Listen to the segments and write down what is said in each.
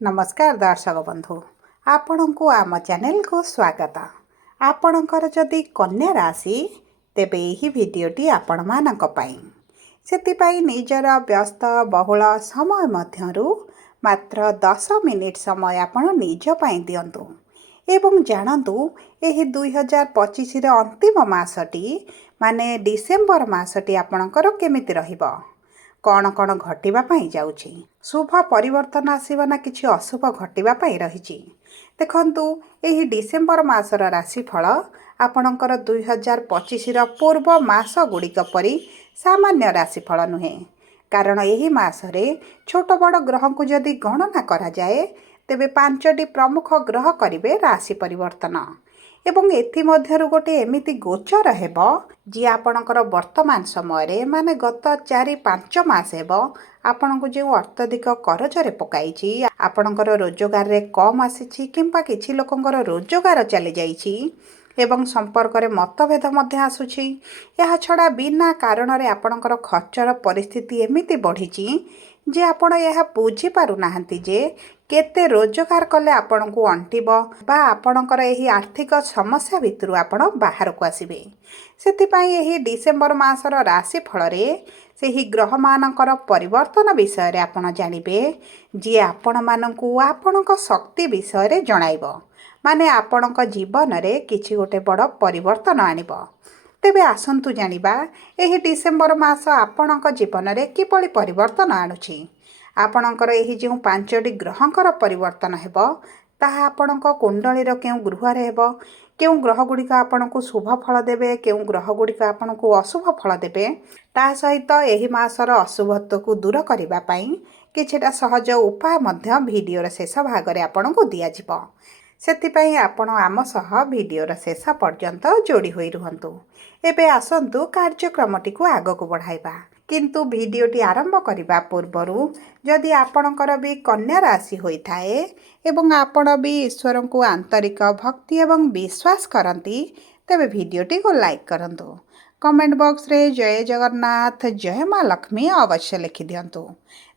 नमस्कार दर्शक बंधु आपण को आम चैनल को स्वागत। आपणकर जदि कन्या राशि तेबे यही भिडीओटी आपण मानक पई सेतिपई निजर व्यस्त बहुल समय मध्यरु मात्र 10 मिनिट समय आपण निज पई दियंतु एवं जानतु एही 2025 रे अंतिम मासटी माने डिसेंबर मासटी आपणकर केमिति रहिबो, कौन कौन घटिबा पई जाउछि, शुभ परिवर्तन आसीबा ना किछि अशुभ घटिबा पई रहिछि। देखंतु एही डिसेंबर मासर राशिफल आपणकर 2025 र पूर्व मास गुड़िक परि सामान्य राशिफल नुहे, कारण एही मासरे छोट बड़ ग्रह को जदि गणना करा जाए तेबे 5टी प्रमुख ग्रह करिवे राशि परिवर्तन एवं एथि मध्यरु गोटे एमिति गोचर हेबो जी आपणकर वर्तमान समय रे माने गत 4-5 मास हेबो आपणको जे अत्यधिक करजरे पकाइछि, आपणकर रोजगार रे कम आसीछि किंबा किछि लोकंकर रोजगार चली जाइछि एवं संपर्क रे मतभेद मध्य आसुछि। यह छडा बिना कारण रे आपणकर खर्चर परिस्थिति एमिति बढ़िछि जे आपण यह बुझी पारु नाहंती जे केते रोजगार कले आपण को अंटिब बा आपणकर एही आर्थिक समस्या भितरु आपण बाहर को आसीबे। सेति पई एही डिसेंबर मासर राशि फल रे सेही ग्रह मानकर परिवर्तन विषय रे आपण जानिबे जे आपण मानकु आपणक शक्ति विषय रे जणाइबो, माने आपणक जीवन रे किछि गोटे बड़ परिवर्तन आनिबो। तेबे आसंतु जानिबा एही डिसेंबर मास आपणक जीवन रे किपरि परिवर्तन आणुछि। आपणकर एही जे 5टी ग्रहंकर परिवर्तन हेबो ताहा आपणक कुंडलीर केउ गृह रे हेबो, केउ ग्रह गुड़िक आपणको शुभ फल देबे, केउ ग्रह गुड़िक आपणको अशुभ फल देबे, ता सहित एही मासर अशुभत्व को दूर करिबा पई किछिटा सहज उपाय मध्य भिडियोर शेष भाग रे आपणको दिया जिवो। सेतिपई आपण आम सह भिडियोर शेष पर्यंत जोड़ी होई रुहंतु। एबे आसंतु कार्यक्रमटी को आग को बढ़ाइबा, किंतु भिडियोटी आरंभ करिबा पूर्वरु जदि आपणकर भी कन्या राशि होई थाए एवं आपण भी ईश्वर को आंतरिक भक्ति एवं विश्वास करंती तेबे भिडियोटी को लाइक करंतु। कमेंट बॉक्स रे जय जगन्नाथ जय मां लक्ष्मी अवश्य लिखि दियंतु।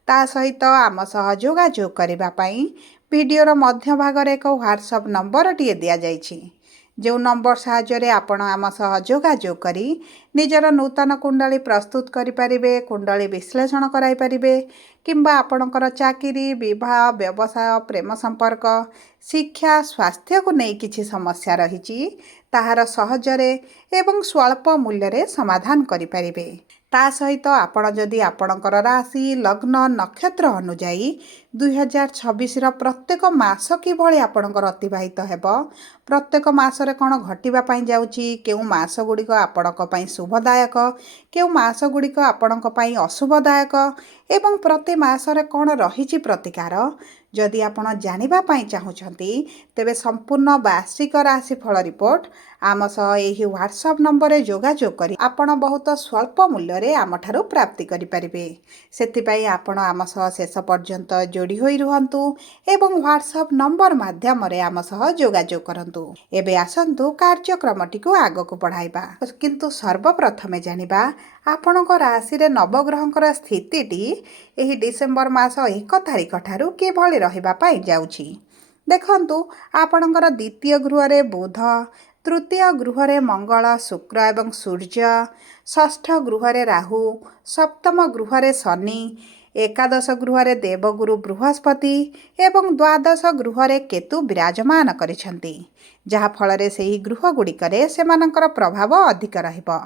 ता सहित आम सह जोगाजोग करिबा पई भिडियोर मध्य भाग रे एक व्हाट्सएप नंबर टिए दिया जाइछि, जो नंबर साहाय्य आपण आम सह जोगाजोग करी निजर नूतन कुंडली प्रस्तुत करि परिबे, कुंडली विश्लेषण कराई परिबे किंबा आपणकर चाकरी, विवाह, व्यवसाय, प्रेम संपर्क, शिक्षा, स्वास्थ्य को नहीं किछि समस्या रहिछि ताहार सहजरे एवं स्वल्प मूल्य रे समाधान करि परिबे। ता सहित आपण जदि आपणकर राशि लग्न नक्षत्र अनुजाई 2026 र प्रत्येक मास किभଳି आपणकर अतिबाहित हेबो, प्रत्येक मासरे कोन घटिबा पई जाउची, केउ मास गुड़िक आपणक पई शुभदायक, केउ मास गुड़िक आपणक पई अशुभदायक एवं प्रति मासरे कोन रहिछि प्रतिकार जदि आपण जानिबा पई चाहुछंती तेबे संपूर्ण वार्षिक राशि फल रिपोर्ट आम सह एही व्हाट्सएप नंबर रे जोगाजोग करी आपण बहुत स्वल्प मूल्य रे आम ठारू प्राप्ति करि परिबे। सेति पई आपण आम सह शेष पर्यंत जोड़ी होई रुहंतु एवं व्हाट्सएप नंबर माध्यम रे आम सह जोगाजोग करंतु। एबे आसंतु कार्यक्रमटी को आग को बढ़ाइबा, किंतु सर्वप्रथमे जानिबा आपणक राशि रे नवग्रहंकर स्थितिटी एही डिसेंबर मास 1 तारिख ठारू किभଳି रहिबा पई जाउछि। देखंतु आपणकर द्वितीय गृह रे बुध, तृतीय गृह रे मंगल, शुक्र एवं सूर्य, षष्ठ गृह रे राहु, सप्तम गृह रे शनि, एकादश गृह रे देवगुरु बृहस्पति एवं द्वादश गृह रे केतु विराजमान करिसंती, जहा फल रे सेही गृह गुड़िकरे सेमानकर प्रभाव अधिक रहिबो।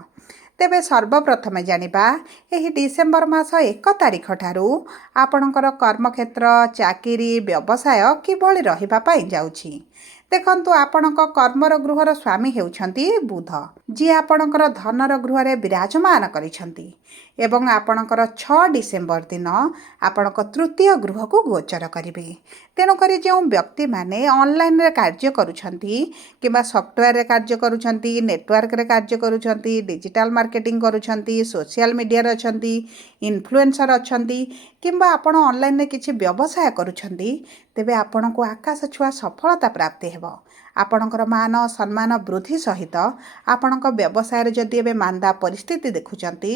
तेबे सर्वप्रथमे जानिबा एही डिसेंबर मास 1 तारिख ठारू आपणकर कर्मक्षेत्र, चाकरी, व्यवसाय किभଳି रहिबा पई जाउछि। देखंतु आपणक कर्मर गृहर स्वामी हेउछंती बुध, जी आपणकर धनर गृह रे विराजमान करिसंती एवं आपणकर 6 डिसेंबर दिन आपणक तृतीय गृह को गोचर करिवे। तेणु करी जो व्यक्ति माने ऑनलाइन रे कार्य करूछंती किबा सॉफ्टवेयर रे कार्य करूछंती, नेटवर्क रे कार्य करूछंती, डिजिटल मार्केटिंग करूछंती, सोशल मीडिया रे अछंती, इन्फ्लुएंसर अछंती किबा आपण ऑनलाइन रे किछि व्यवसाय करूछंती तेबे आपण को आकाश छुआ सफलता प्राप्ति हेबो। आपणकर मान सम्मान वृद्धि सहित आपण ଆପଣଙ୍କ ବ୍ୟବସାୟରେ ଯଦି ଏବେ ମାନ୍ଦା ପରିସ୍ଥିତି ଦେଖୁଛନ୍ତି,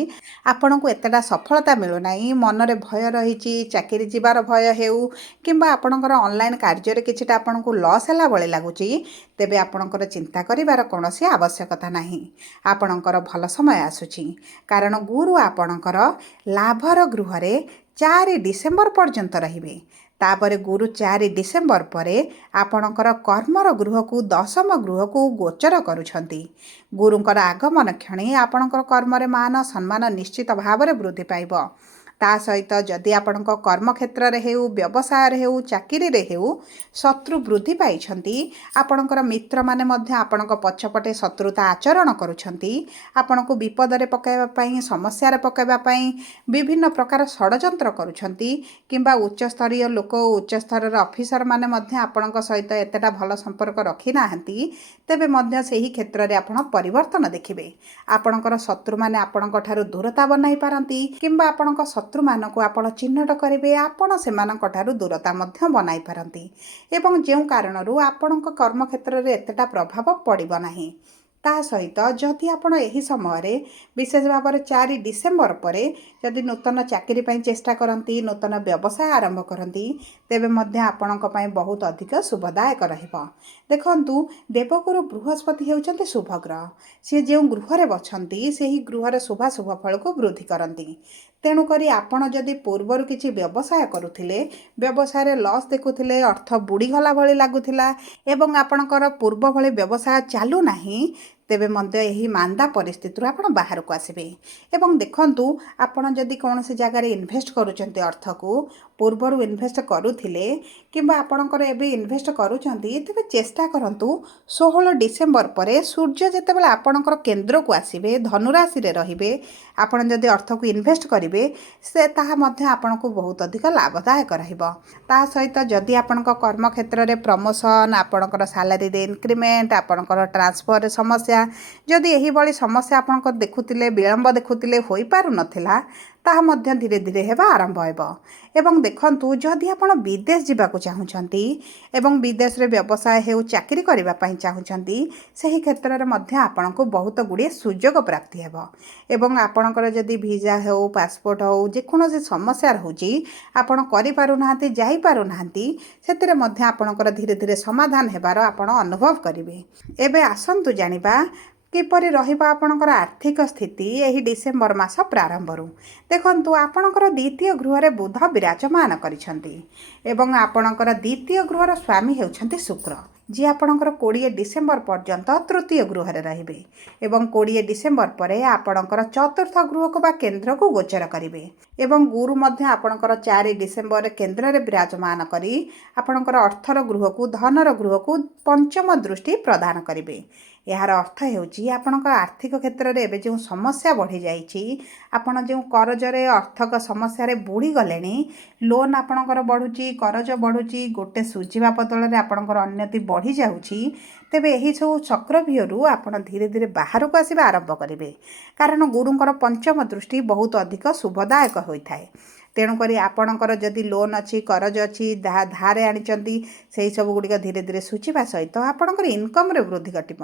ଆପଣଙ୍କୁ ଏତେଟା ସଫଳତା ମିଳୁନାହିଁ, ମନରେ ଭୟ ରହିଛି, ଚାକିରି ଯିବାର ଭୟ ହେଉ କିମ୍ବା ଆପଣଙ୍କର ଅନଲାଇନ୍ କାର୍ଯ୍ୟରେ କିଛିଟା ଆପଣଙ୍କୁ ଲସ୍ ହେଲା ଭଳି ଲାଗୁଛି, ତେବେ ଆପଣଙ୍କର ଚିନ୍ତା କରିବାର କୌଣସି ଆବଶ୍ୟକତା ନାହିଁ। ଆପଣଙ୍କର ଭଲ ସମୟ ଆସୁଛି। କାରଣ ଗୁରୁ ଆପଣଙ୍କର ଲାଭର ଗୃହରେ 4 ଡିସେମ୍ବର ପର୍ଯ୍ୟନ୍ତ ରହିବେ। ତାପରେ ଗୁରୁ 4 ଡିସେମ୍ବର ପରେ ଆପଣଙ୍କର କର୍ମର ଗୃହକୁ 10ମ ଗୃହକୁ ଗୋଚର କରୁଛନ୍ତି। ଗୁରୁଙ୍କର ଆଗମନ କ୍ଷଣି ଆପଣଙ୍କର କର୍ମରେ ମାନ ସମ୍ମାନ ନିଶ୍ଚିତ ଭାବରେ ବୃଦ୍ଧି ପାଇବ। ତା ସହିତ ଯଦି ଆପଣଙ୍କ କର୍ମକ୍ଷେତ୍ରରେ ହେଉ, ବ୍ୟବସାୟରେ ହେଉ, ଚାକିରିରେ ହେଉ ଶତ୍ରୁ ବୃଦ୍ଧି ପାଇଛନ୍ତି, ଆପଣଙ୍କର ମିତ୍ରମାନେ ମଧ୍ୟ ଆପଣଙ୍କ ପଛପଟେ ଶତ୍ରୁତା ଆଚରଣ କରୁଛନ୍ତି, ଆପଣଙ୍କୁ ବିପଦରେ ପକାଇବା ପାଇଁ, ସମସ୍ୟାରେ ପକାଇବା ପାଇଁ ବିଭିନ୍ନ ପ୍ରକାର ଷଡ଼ଯନ୍ତ୍ର କରୁଛନ୍ତି କିମ୍ବା ଉଚ୍ଚସ୍ତରୀୟ ଲୋକ, ଉଚ୍ଚସ୍ତରର ଅଫିସରମାନେ ମଧ୍ୟ ଆପଣଙ୍କ ସହିତ ଏତେଟା ଭଲ ସମ୍ପର୍କ ରଖିନାହାନ୍ତି, ତେବେ ମଧ୍ୟ ସେହି କ୍ଷେତ୍ରରେ ଆପଣ ପରିବର୍ତ୍ତନ ଦେଖିବେ। ଆପଣଙ୍କର ଶତ୍ରୁମାନେ ଆପଣଙ୍କ ଠାରୁ ଦୂରତା ବନାଇ ପାରନ୍ତି କିମ୍ବା ଆପଣଙ୍କ ଶତ୍ରୁମାନଙ୍କୁ ଆପଣ ଚିହ୍ନଟ କରିବେ, ଆପଣ ସେମାନଙ୍କ ଠାରୁ ଦୂରତା ମଧ୍ୟ ବନାଇ ପାରନ୍ତି ଏବଂ ଯେଉଁ କାରଣରୁ ଆପଣଙ୍କ କର୍ମକ୍ଷେତ୍ରରେ ଏତେଟା ପ୍ରଭାବ ପଡ଼ିବ ନାହିଁ। ତା ସହିତ ଯଦି ଆପଣ ଏହି ସମୟରେ ବିଶେଷ ଭାବରେ 4 ଡିସେମ୍ବର ପରେ ଯଦି ନୂତନ ଚାକିରି ପାଇଁ ଚେଷ୍ଟା କରନ୍ତି, ନୂତନ ବ୍ୟବସାୟ ଆରମ୍ଭ କରନ୍ତି, ତେବେ ମଧ୍ୟ ଆପଣଙ୍କ ପାଇଁ ବହୁତ ଅଧିକ ଶୁଭଦାୟକ ରହିବ। ଦେଖନ୍ତୁ, ଦେବଗୁରୁ ବୃହସ୍ପତି ହେଉଛନ୍ତି ଶୁଭ ଗ୍ରହ। ସିଏ ଯେଉଁ ଗୃହରେ ବସନ୍ତି ସେହି ଗୃହରେ ଶୁଭାଶୁଭ ଫଳକୁ ବୃଦ୍ଧି କରନ୍ତି। ତେଣୁକରି ଆପଣ ଯଦି ପୂର୍ବରୁ କିଛି ବ୍ୟବସାୟ କରୁଥିଲେ, ବ୍ୟବସାୟରେ ଲସ୍ ଦେଖୁଥିଲେ, ଅର୍ଥ ବୁଡ଼ିଗଲା ଭଳି ଲାଗୁଥିଲା ଏବଂ ଆପଣଙ୍କର ପୂର୍ବ ଭଳି ବ୍ୟବସାୟ ଚାଲୁନାହିଁ, ତେବେ ମଧ୍ୟ ଏହି ମାନ୍ଦା ପରିସ୍ଥିତିରୁ ଆପଣ ବାହାରକୁ ଆସିବେ। ଏବଂ ଦେଖନ୍ତୁ, ଆପଣ ଯଦି କୌଣସି ଜାଗାରେ ଇନଭେଷ୍ଟ କରୁଛନ୍ତି ଅର୍ଥକୁ, ପୂର୍ବରୁ ଇନଭେଷ୍ଟ କରୁଥିଲେ କିମ୍ବା ଆପଣଙ୍କର ଏବେ ଇନଭେଷ୍ଟ କରୁଛନ୍ତି, ତେବେ ଚେଷ୍ଟା କରନ୍ତୁ 16 ଡିସେମ୍ବର ପରେ ସୂର୍ଯ୍ୟ ଯେତେବେଳେ ଆପଣଙ୍କର କେନ୍ଦ୍ରକୁ ଆସିବେ, ଧନୁରାଶିରେ ରହିବେ, ଆପଣ ଯଦି ଅର୍ଥକୁ ଇନଭେଷ୍ଟ କରିବେ, ତାହା ମଧ୍ୟ ଆପଣଙ୍କୁ ବହୁତ ଅଧିକ ଲାଭଦାୟକ ରହିବ। ତା ସହିତ ଯଦି ଆପଣଙ୍କ କର୍ମକ୍ଷେତ୍ରରେ ପ୍ରମୋସନ୍, ଆପଣଙ୍କର ସାଲାରୀରେ ଇନକ୍ରିମେଣ୍ଟ, ଆପଣଙ୍କର ଟ୍ରାନ୍ସଫରରେ ସମସ୍ୟା, ଯଦି ଏହିଭଳି ସମସ୍ୟା ଆପଣଙ୍କ ଦେଖୁଥିଲେ, ବିଳମ୍ବ ଦେଖୁଥିଲେ, ହୋଇପାରୁନଥିଲା, ତାହା ମଧ୍ୟ ଧୀରେ ଧୀରେ ହେବା ଆରମ୍ଭ ହେବ। ଏବଂ ଦେଖନ୍ତୁ, ଯଦି ଆପଣ ବିଦେଶ ଯିବାକୁ ଚାହୁଁଛନ୍ତି ଏବଂ ବିଦେଶରେ ବ୍ୟବସାୟ ହେଉ, ଚାକିରି କରିବା ପାଇଁ ଚାହୁଁଛନ୍ତି, ସେହି କ୍ଷେତ୍ରରେ ମଧ୍ୟ ଆପଣଙ୍କୁ ବହୁତ ଗୁଡ଼ିଏ ସୁଯୋଗ ପ୍ରାପ୍ତି ହେବ ଏବଂ ଆପଣଙ୍କର ଯଦି ଭିଜା ହେଉ, ପାସପୋର୍ଟ ହେଉ, ଯେକୌଣସି ସମସ୍ୟା ରହୁଛି, ଆପଣ କରିପାରୁନାହାନ୍ତି, ଯାଇପାରୁନାହାନ୍ତି, ସେଥିରେ ମଧ୍ୟ ଆପଣଙ୍କର ଧୀରେ ଧୀରେ ସମାଧାନ ହେବାର ଆପଣ ଅନୁଭବ କରିବେ। ଏବେ ଆସନ୍ତୁ ଜାଣିବା କିପରି ରହିବ ଆପଣଙ୍କର ଆର୍ଥିକ ସ୍ଥିତି ଏହି ଡିସେମ୍ବର ମାସ ପ୍ରାରମ୍ଭରୁ। ଦେଖନ୍ତୁ, ଆପଣଙ୍କର ଦ୍ୱିତୀୟ ଗୃହରେ ବୁଧ ବିରାଜମାନ କରିଛନ୍ତି ଏବଂ ଆପଣଙ୍କର ଦ୍ୱିତୀୟ ଗୃହର ସ୍ୱାମୀ ହେଉଛନ୍ତି ଶୁକ୍ର, ଯିଏ ଆପଣଙ୍କର 20 ଡିସେମ୍ବର ପର୍ଯ୍ୟନ୍ତ ତୃତୀୟ ଗୃହରେ ରହିବେ ଏବଂ 20 ଡିସେମ୍ବର ପରେ ଆପଣଙ୍କର ଚତୁର୍ଥ ଗୃହକୁ ବା କେନ୍ଦ୍ରକୁ ଗୋଚର କରିବେ ଏବଂ ଗୁରୁ ମଧ୍ୟ ଆପଣଙ୍କର 4 ଡିସେମ୍ବରରେ କେନ୍ଦ୍ରରେ ବିରାଜମାନ କରି ଆପଣଙ୍କର ଅର୍ଥର ଗୃହକୁ, ଧନର ଗୃହକୁ ପଞ୍ଚମ ଦୃଷ୍ଟି ପ୍ରଦାନ କରିବେ। ଏହାର ଅର୍ଥ ହେଉଛି ଆପଣଙ୍କ ଆର୍ଥିକ କ୍ଷେତ୍ରରେ ଏବେ ଯେଉଁ ସମସ୍ୟା ବଢ଼ିଯାଇଛି, ଆପଣ ଯେଉଁ କରଜରେ ଅର୍ଥକ ସମସ୍ୟାରେ ବୁଡ଼ିଗଲେଣି, ଲୋନ୍ ଆପଣଙ୍କର ବଢ଼ୁଛି, କରଜ ବଢ଼ୁଛି, ଗୋଟେ ସୁଝିବା ବଦଳରେ ଆପଣଙ୍କର ଅନ୍ୟତି ବଢ଼ିଯାଉଛି, ତେବେ ଏହିସବୁ ଚକ୍ରବ୍ୟୂହରୁ ଆପଣ ଧୀରେ ଧୀରେ ବାହାରକୁ ଆସିବା ଆରମ୍ଭ କରିବେ। କାରଣ ଗୁରୁଙ୍କର ପଞ୍ଚମ ଦୃଷ୍ଟି ବହୁତ ଅଧିକ ଶୁଭଦାୟକ ହୋଇଥାଏ। ତେଣୁକରି ଆପଣଙ୍କର ଯଦି ଲୋନ୍ ଅଛି, କରଜ ଅଛି, ଧାରେ ଆଣିଛନ୍ତି, ସେହି ସବୁ ଗୁଡ଼ିକ ଧୀରେ ଧୀରେ ସୁଝିବା ସହିତ ଆପଣଙ୍କର ଇନକମ୍ରେ ବୃଦ୍ଧି ଘଟିବ।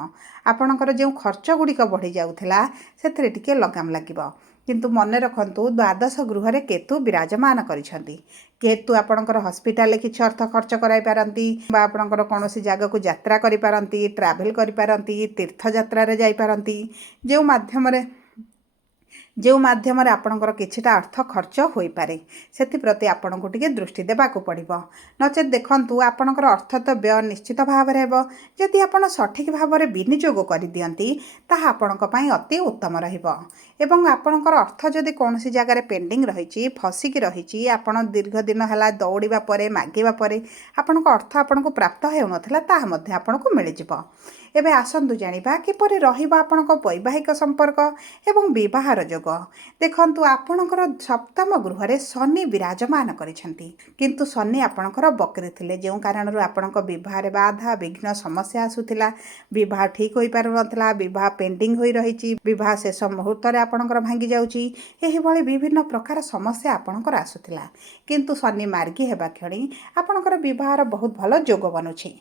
ଆପଣଙ୍କର ଯେଉଁ ଖର୍ଚ୍ଚ ଗୁଡ଼ିକ ବଢ଼ିଯାଉଥିଲା, ସେଥିରେ ଟିକେ ଲଗାମ ଲାଗିବ। କିନ୍ତୁ ମନେ ରଖନ୍ତୁ, ଦ୍ୱାଦଶ ଗୃହରେ କେତୁ ବିରାଜମାନ କରିଛନ୍ତି। କେତୁ ଆପଣଙ୍କର ହସ୍ପିଟାଲରେ କିଛି ଅର୍ଥ ଖର୍ଚ୍ଚ କରାଇ ପାରନ୍ତି ବା ଆପଣଙ୍କର କୌଣସି ଜାଗାକୁ ଯାତ୍ରା କରିପାରନ୍ତି, ଟ୍ରାଭେଲ୍ କରିପାରନ୍ତି, ତୀର୍ଥଯାତ୍ରାରେ ଯାଇପାରନ୍ତି, ଯେଉଁ ମାଧ୍ୟମରେ ଆପଣଙ୍କର କିଛିଟା ଅର୍ଥ ଖର୍ଚ୍ଚ ହୋଇପାରେ, ସେଥିପ୍ରତି ଆପଣଙ୍କୁ ଟିକେ ଦୃଷ୍ଟି ଦେବାକୁ ପଡ଼ିବ। ନଚେତ୍ ଦେଖନ୍ତୁ, ଆପଣଙ୍କର ଅର୍ଥ ତ ବ୍ୟୟ ନିଶ୍ଚିତ ଭାବରେ ହେବ। ଯଦି ଆପଣ ସଠିକ୍ ଭାବରେ ବିନିଯୋଗ କରିଦିଅନ୍ତି, ତାହା ଆପଣଙ୍କ ପାଇଁ ଅତି ଉତ୍ତମ ରହିବ ଏବଂ ଆପଣଙ୍କର ଅର୍ଥ ଯଦି କୌଣସି ଜାଗାରେ ପେଣ୍ଡିଂ ରହିଛି, ଫସିକି ରହିଛି, ଆପଣ ଦୀର୍ଘ ଦିନ ହେଲା ଦୌଡ଼ିବା ପରେ, ମାଗିବା ପରେ ଆପଣଙ୍କ ଅର୍ଥ ଆପଣଙ୍କୁ ପ୍ରାପ୍ତ ହେଉନଥିଲା, ତାହା ମଧ୍ୟ ଆପଣଙ୍କୁ ମିଳିଯିବ। ଏବେ ଆସନ୍ତୁ ଜାଣିବା କିପରି ରହିବ ଆପଣଙ୍କ ବୈବାହିକ ସମ୍ପର୍କ ଏବଂ ବିବାହର ଯୋଗ। ଯୋଗ। ଦେଖନ୍ତୁ ଆପଣଙ୍କର ସପ୍ତମ ଗୃହରେ ଶନି ବିରାଜମାନ କରିଛନ୍ତି, କିନ୍ତୁ ଶନି ଆପଣଙ୍କର ବକ୍ରି ଥିଲେ, ଯେଉଁ କାରଣରୁ ଆପଣଙ୍କ ବିବାହରେ ବାଧା ବିଘ୍ନ ସମସ୍ୟା ଆସୁଥିଲା, ବିବାହ ଠିକ୍ ହୋଇପାରୁନଥିଲା, ବିବାହ ପେଣ୍ଡିଂ ହୋଇ ରହିଛି, ବିବାହ ଶେଷ ମୁହୂର୍ତ୍ତରେ ଆପଣଙ୍କର ଭାଙ୍ଗି ଯାଉଛି, ଏହିଭଳି ବିଭିନ୍ନ ପ୍ରକାର ସମସ୍ୟା ଆପଣଙ୍କର ଆସୁଥିଲା। କିନ୍ତୁ ଶନି ମାର୍ଗୀ ହେବା କ୍ଷଣି ଆପଣଙ୍କର ବିବାହର ବହୁତ ଭଲ ଯୋଗ ବନୁଛି।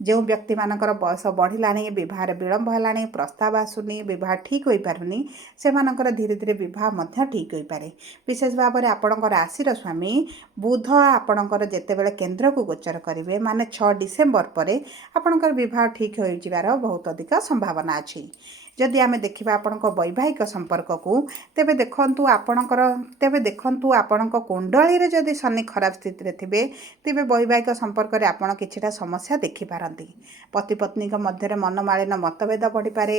ଯେଉଁ ବ୍ୟକ୍ତିମାନଙ୍କର ବୟସ ବଢ଼ିଲାଣି, ବିବାହରେ ବିଳମ୍ବ ହେଲାଣି, ପ୍ରସ୍ତାବ ଆସୁନି, ବିବାହ ଠିକ୍ ହୋଇପାରୁନି, ସେମାନଙ୍କର ଧୀରେ ଧୀରେ ବିବାହ ମଧ୍ୟ ଠିକ୍ ହୋଇପାରେ। ବିଶେଷ ଭାବରେ ଆପଣଙ୍କ ରାଶିର ସ୍ୱାମୀ ବୁଧ ଆପଣଙ୍କର ଯେତେବେଳେ କେନ୍ଦ୍ରକୁ ଗୋଚର କରିବେ, ମାନେ 6 ଡିସେମ୍ବର ପରେ ଆପଣଙ୍କର ବିବାହ ଠିକ୍ ହୋଇଯିବାର ବହୁତ ଅଧିକ ସମ୍ଭାବନା ଅଛି। ଯଦି ଆମେ ଦେଖିବା ଆପଣଙ୍କ ବୈବାହିକ ସମ୍ପର୍କକୁ, ତେବେ ଦେଖନ୍ତୁ ଆପଣଙ୍କ କୁଣ୍ଡଳୀରେ ଯଦି ଶନି ଖରାପ ସ୍ଥିତିରେ ଥିବେ, ତେବେ ବୈବାହିକ ସମ୍ପର୍କରେ ଆପଣ କିଛିଟା ସମସ୍ୟା ଦେଖିପାରନ୍ତି। ପତି ପତ୍ନୀଙ୍କ ମଧ୍ୟରେ ମନମାଳିନ ମତଭେଦ ବଢ଼ିପାରେ,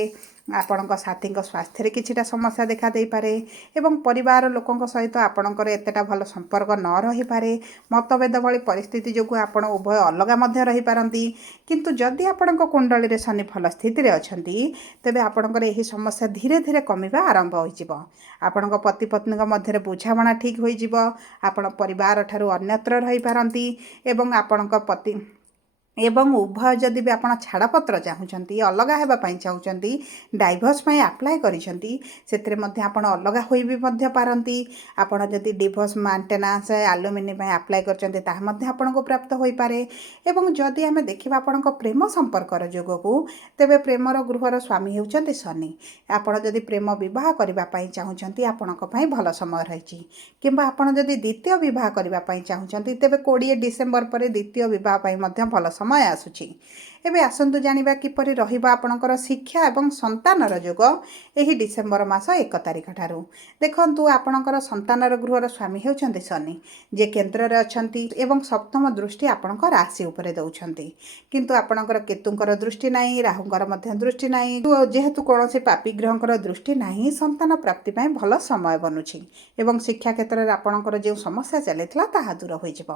ଆପଣଙ୍କ ସାଥୀଙ୍କ ସ୍ୱାସ୍ଥ୍ୟରେ କିଛିଟା ସମସ୍ୟା ଦେଖା ଦେଇପାରେ ଏବଂ ପରିବାର ଲୋକଙ୍କ ସହିତ ଆପଣଙ୍କର ଏତେଟା ଭଲ ସମ୍ପର୍କ ନ ରହିପାରେ। ମତଭେଦ ଭଳି ପରିସ୍ଥିତି ଯୋଗୁଁ ଆପଣ ଉଭୟ ଅଲଗା ମଧ୍ୟ ରହିପାରନ୍ତି। କିନ୍ତୁ ଯଦି ଆପଣଙ୍କ କୁଣ୍ଡଳୀରେ ଶନି ଭଲ ସ୍ଥିତିରେ ଅଛନ୍ତି, ତେବେ ଆପଣଙ୍କର ଏହି ସମସ୍ୟା ଧୀରେ ଧୀରେ କମିବା ଆରମ୍ଭ ହୋଇଯିବ। ଆପଣଙ୍କ ପତି ପତ୍ନୀଙ୍କ ମଧ୍ୟରେ ବୁଝାମଣା ଠିକ୍ ହୋଇଯିବ, ଆପଣ ପରିବାର ଠାରୁ ଅନ୍ୟତ୍ର ରହିପାରନ୍ତି ଏବଂ ଉଭୟ ଯଦି ବି ଆପଣ ଛାଡ଼ପତ୍ର ଚାହୁଁଛନ୍ତି, ଅଲଗା ହେବା ପାଇଁ ଚାହୁଁଛନ୍ତି, ଡାଇଭର୍ସ ପାଇଁ ଆପ୍ଲାଏ କରିଛନ୍ତି, ସେଥିରେ ମଧ୍ୟ ଆପଣ ଅଲଗା ହୋଇ ବି ମଧ୍ୟ ପାରନ୍ତି। ଆପଣ ଯଦି ଡିଭୋର୍ସ ମେଣ୍ଟେନାନ୍ସ ଆଲୁମିନି ପାଇଁ ଆପ୍ଲାଏ କରିଛନ୍ତି, ତାହା ମଧ୍ୟ ଆପଣଙ୍କୁ ପ୍ରାପ୍ତ ହୋଇପାରେ। ଏବଂ ଯଦି ଆମେ ଦେଖିବା ଆପଣଙ୍କ ପ୍ରେମ ସମ୍ପର୍କର ଯୋଗକୁ, ତେବେ ପ୍ରେମର ଗୃହର ସ୍ୱାମୀ ହେଉଛନ୍ତି ଶନି। ଆପଣ ଯଦି ପ୍ରେମ ବିବାହ କରିବା ପାଇଁ ଚାହୁଁଛନ୍ତି, ଆପଣଙ୍କ ପାଇଁ ଭଲ ସମୟ ରହିଛି। କିମ୍ବା ଆପଣ ଯଦି ଦ୍ୱିତୀୟ ବିବାହ କରିବା ପାଇଁ ଚାହୁଁଛନ୍ତି, ତେବେ 20 ଡିସେମ୍ବର ପରେ ଦ୍ୱିତୀୟ ବିବାହ ପାଇଁ ମଧ୍ୟ ଭଲ ସମୟ ଆସୁଛି। ଏବେ ଆସନ୍ତୁ ଜାଣିବା କିପରି ରହିବ ଆପଣଙ୍କର ଶିକ୍ଷା ଏବଂ ସନ୍ତାନର ଯୋଗ ଏହି ଡିସେମ୍ବର ମାସ 1 ତାରିଖ ଠାରୁ। ଦେଖନ୍ତୁ ଆପଣଙ୍କର ସନ୍ତାନର ଗୃହର ସ୍ୱାମୀ ହେଉଛନ୍ତି ଶନି, ଯେ କେନ୍ଦ୍ରରେ ଅଛନ୍ତି ଏବଂ ସପ୍ତମ ଦୃଷ୍ଟି ଆପଣଙ୍କ ରାଶି ଉପରେ ଦେଉଛନ୍ତି। କିନ୍ତୁ ଆପଣଙ୍କର କେତୁଙ୍କର ଦୃଷ୍ଟି ନାହିଁ, ରାହୁଙ୍କର ମଧ୍ୟ ଦୃଷ୍ଟି ନାହିଁ। ଯେହେତୁ କୌଣସି ପାପୀ ଗ୍ରହଙ୍କର ଦୃଷ୍ଟି ନାହିଁ, ସନ୍ତାନ ପ୍ରାପ୍ତି ପାଇଁ ଭଲ ସମୟ ବନୁଛି ଏବଂ ଶିକ୍ଷା କ୍ଷେତ୍ରରେ ଆପଣଙ୍କର ଯେଉଁ ସମସ୍ୟା ଚାଲିଥିଲା ତାହା ଦୂର ହୋଇଯିବ।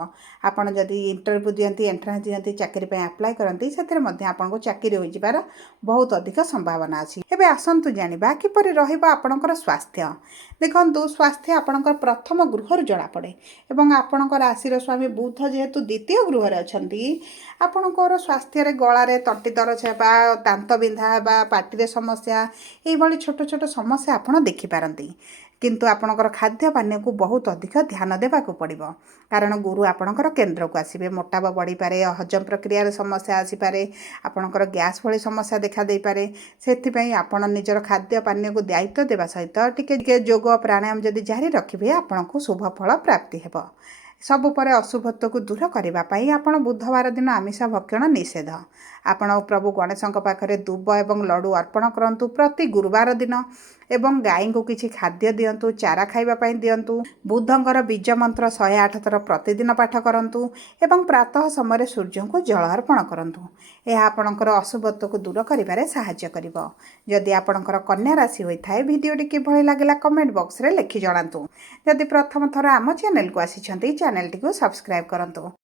ଆପଣ ଯଦି ଇଣ୍ଟରଭ୍ୟୁ ଦିଅନ୍ତି, ଏଣ୍ଟ୍ରାନ୍ସ ଦିଅନ୍ତି, ଚାକିରି ପାଇଁ ଆପ୍ଲାଏ କରନ୍ତି, ସେଥିରେ ମଧ୍ୟ ଆପଣଙ୍କୁ ଚାକିରି ହୋଇଯିବାର ବହୁତ ଅଧିକ ସମ୍ଭାବନା ଅଛି। ଏବେ ଆସନ୍ତୁ ଜାଣିବା କିପରି ରହିବ ଆପଣଙ୍କର ସ୍ୱାସ୍ଥ୍ୟ। ଦେଖନ୍ତୁ ସ୍ୱାସ୍ଥ୍ୟ ଆପଣଙ୍କର ପ୍ରଥମ ଗୃହରୁ ଜଣାପଡ଼େ ଏବଂ ଆପଣଙ୍କ ରାଶିର ସ୍ୱାମୀ ବୁଧ ଯେହେତୁ ଦ୍ୱିତୀୟ ଗୃହରେ ଅଛନ୍ତି, ଆପଣଙ୍କର ସ୍ୱାସ୍ଥ୍ୟରେ ଗଳାରେ ତଣ୍ଟି ଦରଜ ହେବା, ଦାନ୍ତ ବିନ୍ଧା ହେବା, ପାଟିରେ ସମସ୍ୟା, ଏଇଭଳି ଛୋଟ ଛୋଟ ସମସ୍ୟା ଆପଣ ଦେଖିପାରନ୍ତି। କିନ୍ତୁ ଆପଣଙ୍କର ଖାଦ୍ୟ ପାନୀୟକୁ ବହୁତ ଅଧିକ ଧ୍ୟାନ ଦେବାକୁ ପଡ଼ିବ, କାରଣ ଗୁରୁ ଆପଣଙ୍କର କେନ୍ଦ୍ରକୁ ଆସିବେ। ମୋଟାପ ବଢ଼ିପାରେ, ହଜମ ପ୍ରକ୍ରିୟାରେ ସମସ୍ୟା ଆସିପାରେ, ଆପଣଙ୍କର ଗ୍ୟାସ୍ ଭଳି ସମସ୍ୟା ଦେଖା ଦେଇପାରେ। ସେଥିପାଇଁ ଆପଣ ନିଜର ଖାଦ୍ୟ ପାନୀୟକୁ ଦାୟିତ୍ୱ ଦେବା ସହିତ ଟିକେ ଯୋଗ ପ୍ରାଣାୟାମ ଯଦି ଜାରି ରଖିବେ, ଆପଣଙ୍କୁ ଶୁଭ ଫଳ ପ୍ରାପ୍ତି ହେବ। ସବୁ ପରେ ଅଶୁଭତ୍ୱକୁ ଦୂର କରିବା ପାଇଁ ଆପଣ ବୁଧବାର ଦିନ ଆମିଷ ଭକ୍ଷଣ ନିଷେଧ। ଆପଣ ପ୍ରଭୁ ଗଣେଶଙ୍କ ପାଖରେ ଦୁବ ଏବଂ ଲଡ଼ୁ ଅର୍ପଣ କରନ୍ତୁ ପ୍ରତି ଗୁରୁବାର ଦିନ ଏବଂ ଗାଈଙ୍କୁ କିଛି ଖାଦ୍ୟ ଦିଅନ୍ତୁ, ଚାରା ଖାଇବା ପାଇଁ ଦିଅନ୍ତୁ। ବୁଧଙ୍କର ବୀଜ ମନ୍ତ୍ର 108 ଥର ପ୍ରତିଦିନ ପାଠ କରନ୍ତୁ ଏବଂ ପ୍ରାତଃ ସମୟରେ ସୂର୍ଯ୍ୟଙ୍କୁ ଜଳ ଅର୍ପଣ କରନ୍ତୁ। ଏହା ଆପଣଙ୍କର ଅଶୁଭତ୍ୱକୁ ଦୂର କରିବାରେ ସାହାଯ୍ୟ କରିବ। ଯଦି ଆପଣଙ୍କର କନ୍ୟା ରାଶି ହୋଇଥାଏ, ଭିଡ଼ିଓଟି କିଭଳି ଲାଗିଲା କମେଣ୍ଟ ବକ୍ସରେ ଲେଖି ଜଣାନ୍ତୁ। ଯଦି ପ୍ରଥମ ଥର ଆମ ଚ୍ୟାନେଲକୁ ଆସିଛନ୍ତି, ଚ୍ୟାନେଲଟିକୁ ସବସ୍କ୍ରାଇବ୍ କରନ୍ତୁ।